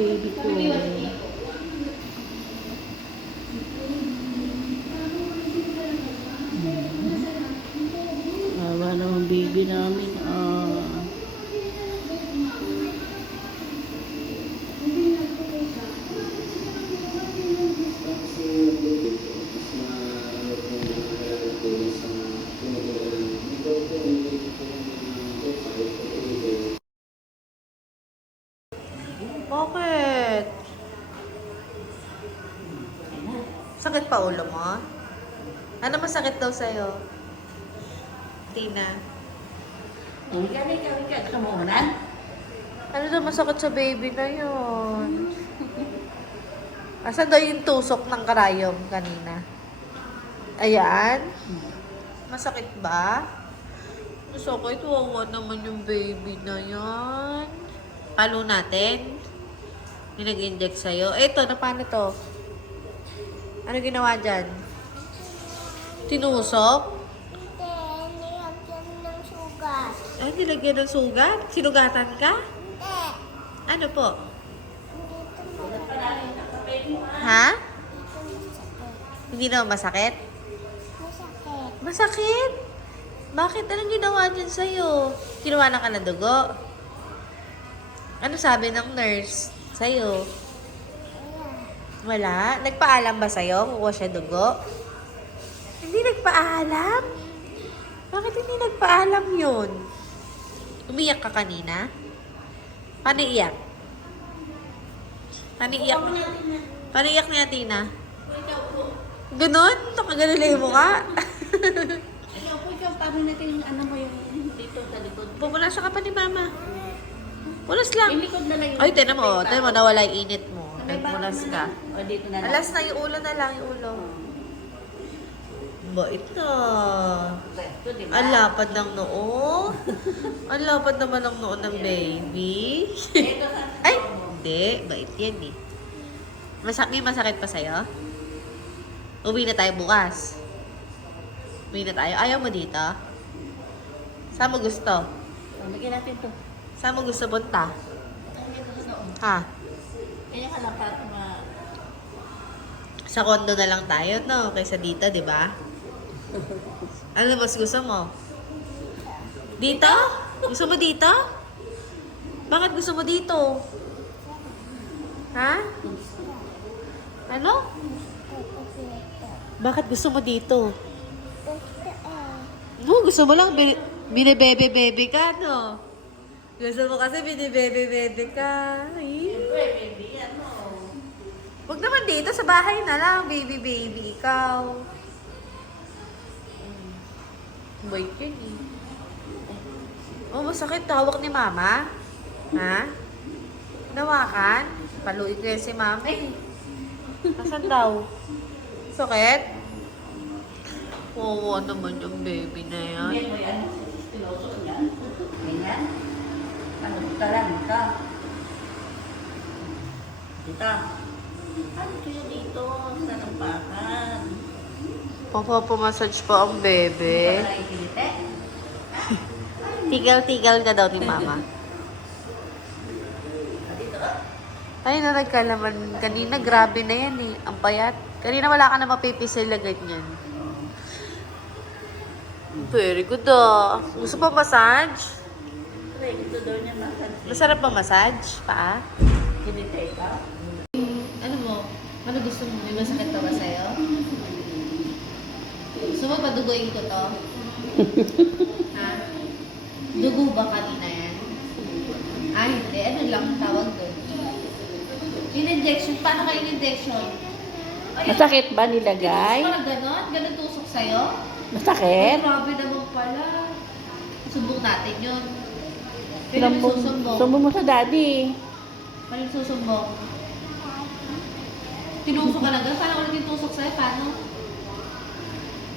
baby ko. Awa naman baby namin. Bakit? Sakit pa ulo mo? Ano masakit daw sa'yo? Tina. Gusto mo unan? Ano daw masakit sa baby na yun? Asan daw yung tusok ng karayom kanina? Ayan? Masakit ba? Masakit. Wawa naman yung baby na yan. Palo natin. Yung nag-inject sa'yo. Eto, na paano to? Ano ginawa dyan? Tinusok? Hindi, nilagyan ng sugat. Ay, nilagyan ng sugat? Sinugatan ka? Hindi. Ano po? Dito masakit. Ha? Dito masakit. Hindi naman masakit? Masakit. Masakit? Bakit? Anong ginawa dyan sa'yo? Kinuha na ka ng dugo? Ano sabi ng nurse sa'yo? Wala? Nagpaalam ba sa'yo? Kukuha siya dugo? Hindi nagpaalam? Bakit hindi nagpaalam yun? Umiyak ka kanina? Paano iyak? Paano iyak? Paano iyak ni Atina? Ganon? Nakagalilay mo ka? Ikaw po, paano natin yung ano mo yung dito sa likod? Pupunas ka pa ni Mama. Punas lang. Yung likod na lang yung... Ay, tinan mo. Tinan mo, nawala yung init mo. Nagpunas ka. O, dito na lang. Alas na yung ulo na lang, yung ulo. Bait na. Ito, diba? Ang lapad ng noo. Ang lapad naman ng noo ng baby. Ito sa... Ay, hindi. Bait yan eh. May masakit pa sa'yo? Uwi na tayo bukas. Uwi na tayo. Ayaw mo dito? Saan mo gusto? Bigyan natin ito. Saan mo gusto punta? Ha? Kaya ka lang para Sa condo na lang tayo, no? Kaysa dito, di ba? Ano mas gusto mo? Dito? Gusto mo dito? Bakit gusto mo dito? Ha? Ano? Bakit gusto mo dito? No, gusto mo lang binibebe-bebe ka, no? Gusto mo kasi binibebe-bebe ka. Ay. baby, ano? Huwag naman dito, sa bahay na lang, baby, ikaw. Wait yun eh. Oh, masakit. Hawak ni Mama. Ha? Nawakan? Paluin ko yan si Mama eh. Nasaan daw? Sakit? Oo, naman yung baby na yan. Yan mo yan. Tinusok niya. Ganyan. Ano, dito lang. Dito. Dito. Ano kayo dito? Sa nampakan. Papapumassage pa ang bebe. Wala ikinite. Tigal-tigal ka daw ni Mama. Dito. Ay, na nagkalaman. Kanina, grabe na yan eh. Ang payat. Kanina wala ka na mapipisil na ganyan. Very good ah. Gusto pa massage? Wala, dito daw niya masan. Masarap ba massage? Paa? Kinite ka. Ano mo? Ano gusto mo? May masakit pa ba sa'yo? Gusto mo padugoyin ko to? Ha? Dugo ba kanina yan? Ah, hindi. Ano lang tawag doon? In-injection. Paano ka in-injection? Masakit ba nilagay? Parang ganon? Ganon tusok sa'yo? Masakit? Ay, grabe naman pala. Sumbong natin yun. Kailan mo susumbong? Sumbong mo sa daddy. Paano yung susumbong? Tinusok ka na doon? Paano ulit yung tusok sa'yo? Paano?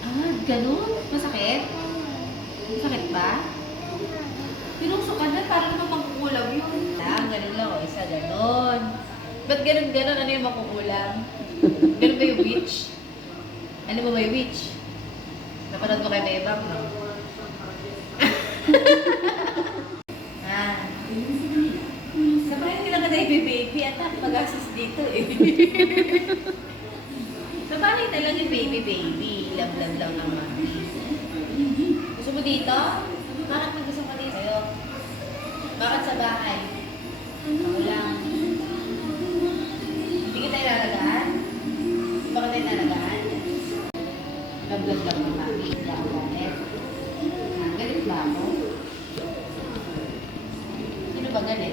Ah, ganun? Masakit? Masakit ba? Tinusok ka na? Para naman makukulam yun. Ganun lang o. Isa ganun. Ba't ganun? Ano yung makukulam? Ganun ba yung witch? Ano ba yung witch? Napanood ko kay Bebang, no? Ah. Sabahin nila ka na baby, atak. dito eh. Sa bahay na lang yung baby. Love lang ng mami. Gusto mo dito? Bakit may gusto mo dito? Sa'yo. Bakit sa bahay? Ako lang. Hindi kita ilalagaan? Bakit tayo nalagaan? Love lang ng mami. Hindi ako galit. Galit ba ako? Sino ba galit?